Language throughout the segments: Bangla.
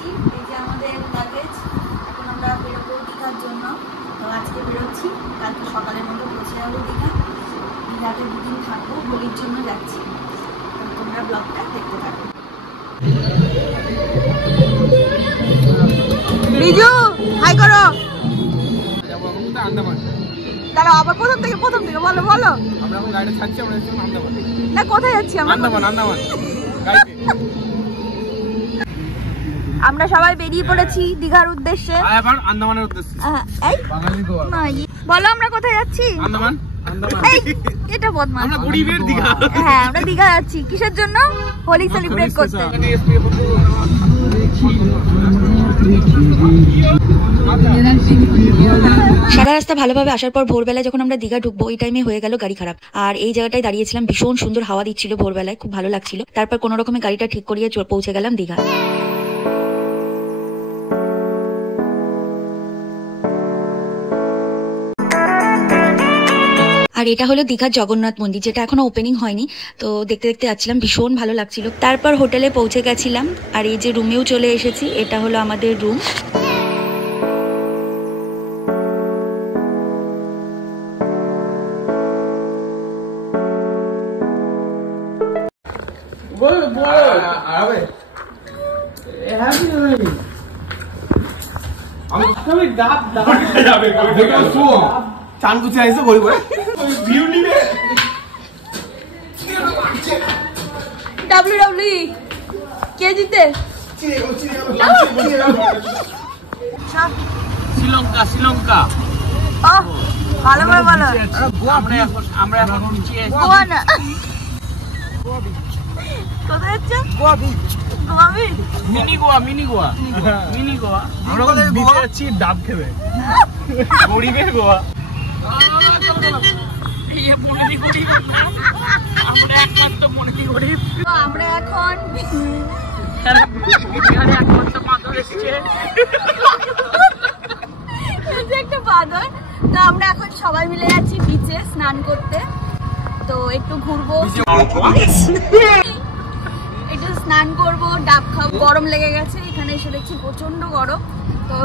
নিয়েছি, এই যে আমাদের লাগেজ। এখন আমরা বেরোবো দীঘার জন্য। তো আজকে বেরোচ্ছি, কালকে সকালের মধ্যে পৌঁছে যাবো দীঘা। দীঘাতে দুদিন থাকবো, হোলির জন্য যাচ্ছি। তোমরা ব্লগটা দেখতে থাকো। রিজু হাই করো। দাঁড়াও, আবার প্রথম থেকে বলো বলো। আমরা এখন গাড়িতে থাকছি, আমরা আন্দামান। না, কোথায় যাচ্ছি আমরা? আন্দামান। আমরা সবাই বেরিয়ে পড়েছি দীঘার উদ্দেশ্যে। এবার আন্দামানের উদ্দেশ্যে। বলো আমরা কোথায় যাচ্ছি? আন্দামান। এটা বদমাশ। আমরা গরিবের দীঘা। হ্যাঁ, আমরা দীঘা যাচ্ছি। কিসের জন্য? হোলি সেলিব্রেট করতে। সারা রাস্তা ভালোভাবে আসার পর ভোরবেলায় যখন আমরা দীঘা ঢুকবো ওই টাইমে হয়ে গেল গাড়ি খারাপ। আর এই জায়গাটায় দাঁড়িয়েছিলাম, ভীষণ সুন্দর হাওয়া দিচ্ছিল ভোরবেলায়, খুব ভালো লাগছিল। তারপর কোনো রকমে গাড়িটা ঠিক করিয়ে পৌঁছে গেলাম দীঘা। আর এটা হলো দীঘার জগন্নাথ মন্দির, যেটা এখনো ওপেনিং হয়নি। তো দেখতে দেখতে যাচ্ছিলাম, ভীষণ ভালো লাগছিল। তারপর হোটেলে পৌঁছে গেছিলাম, আর এই যে রুমেও চলে এসেছি। এটা হলো আমাদের রুম। চান গুছে আইসো গরিব WWE কে জিতে? শ্রীলঙ্কা। ভালো করে বলো। আমরা এখন গোয়া না, কোথায় যাচ্ছ? গোয়া বিচ। মিনি গোয়া। আমরা বিচে যাচ্ছি ডাব খেতে। গরিবের গোয়া। আমরা এখন একটা বাদর। তো আমরা এখন সবাই মিলে যাচ্ছি বিচে স্নান করতে। তো একটু ঘুরবো, একটু স্নান করবো, ডাব খাবো। গরম লেগে গেছে, এখানে এসে দেখছি প্রচন্ড গরম। তো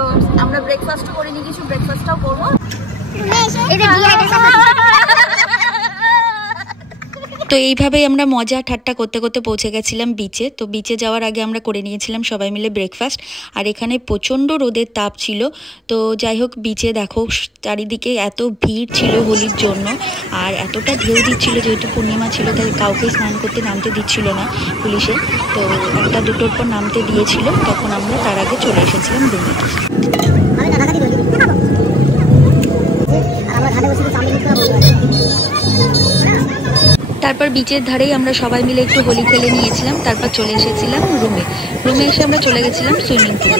আমরা ব্রেকফাস্টও করিনি কিছু, ব্রেকফাস্টটাও করবো। তো এইভাবেই আমরা মজা ঠাট্টা করতে করতে পৌঁছে গেছিলাম বিচে। তো বিচে যাওয়ার আগে আমরা করে নিয়েছিলাম সবাই মিলে ব্রেকফাস্ট। আর এখানে প্রচণ্ড রোদের তাপ ছিল। তো যাই হোক, বিচে দেখো চারিদিকে এত ভিড় ছিল হোলির জন্য। আর এতটা ঢেউ দিচ্ছিল, যেহেতু পূর্ণিমা ছিল তাই কাউকে স্নান করতে নামতে দিচ্ছিল না পুলিশে। তো 1-2টোর পর নামতে দিয়েছিল, তখন আমরা তার আগে চলে এসেছিলাম রুমে। তারপর বিচের ধারেই আমরা সবাই মিলে একটু হোলি খেলে নিয়েছিলাম। তারপর চলে এসেছিলাম রুমে এসে আমরা চলে গেছিলাম সুইমিং পুলে।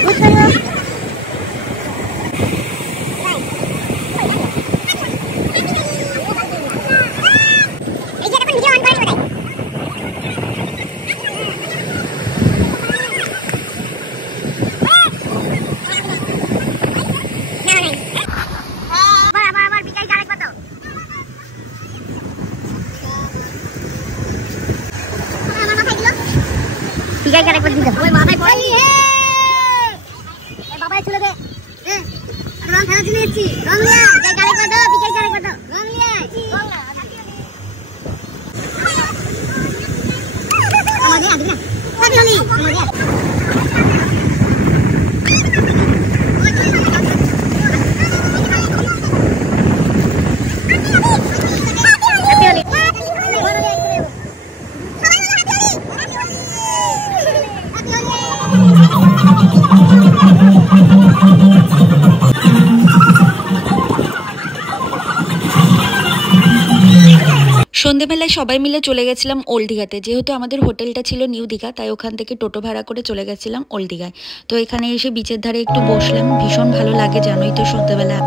সন্ধ্যেবেলায় সবাই মিলে চলে গেছিলাম ওল্ড দীঘাতে। যেহেতু আমাদের হোটেলটা ছিল নিউ দীঘা, তাই ওখান থেকে টোটো ভাড়া করে চলে গেছিলাম ওল্ড দীঘায়। তো এখানে এসে বিচের ধারে একটু বসলাম, ভীষণ ভালো লাগে, জানোই তো সন্ধ্যেবেলা।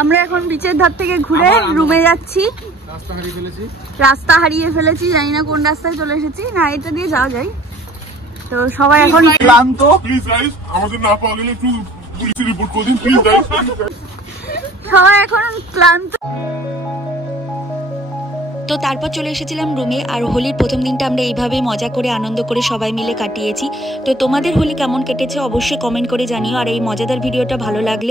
আমরা এখন বিচের ধার থেকে ঘুরে রুমে যাচ্ছি। রাস্তা হারিয়ে ফেলেছি, জানি না কোন রাস্তায় চলে এসেছি। না, এটা দিয়ে যাওয়া যায়। তো সবাই এখন ক্লান্ত। প্লিজ গাইস, আমাদের না পাওয়া গেলে একটু পুলিশে রিপোর্ট করে দিন প্লিজ গাইস। সবাই এখন ক্লান্ত। তো তো তারপর চলে এসেছিলাম রুমে। আর হোলির প্রথম দিনটা আমরা এইভাবেই মজা করে আনন্দ করে সবাই মিলে কাটিয়েছি। তো তোমাদের হোলি কেমন কেটেছে অবশ্যই কমেন্ট করে জানিও। আর এই মজাদার ভিডিওটা ভালো লাগলে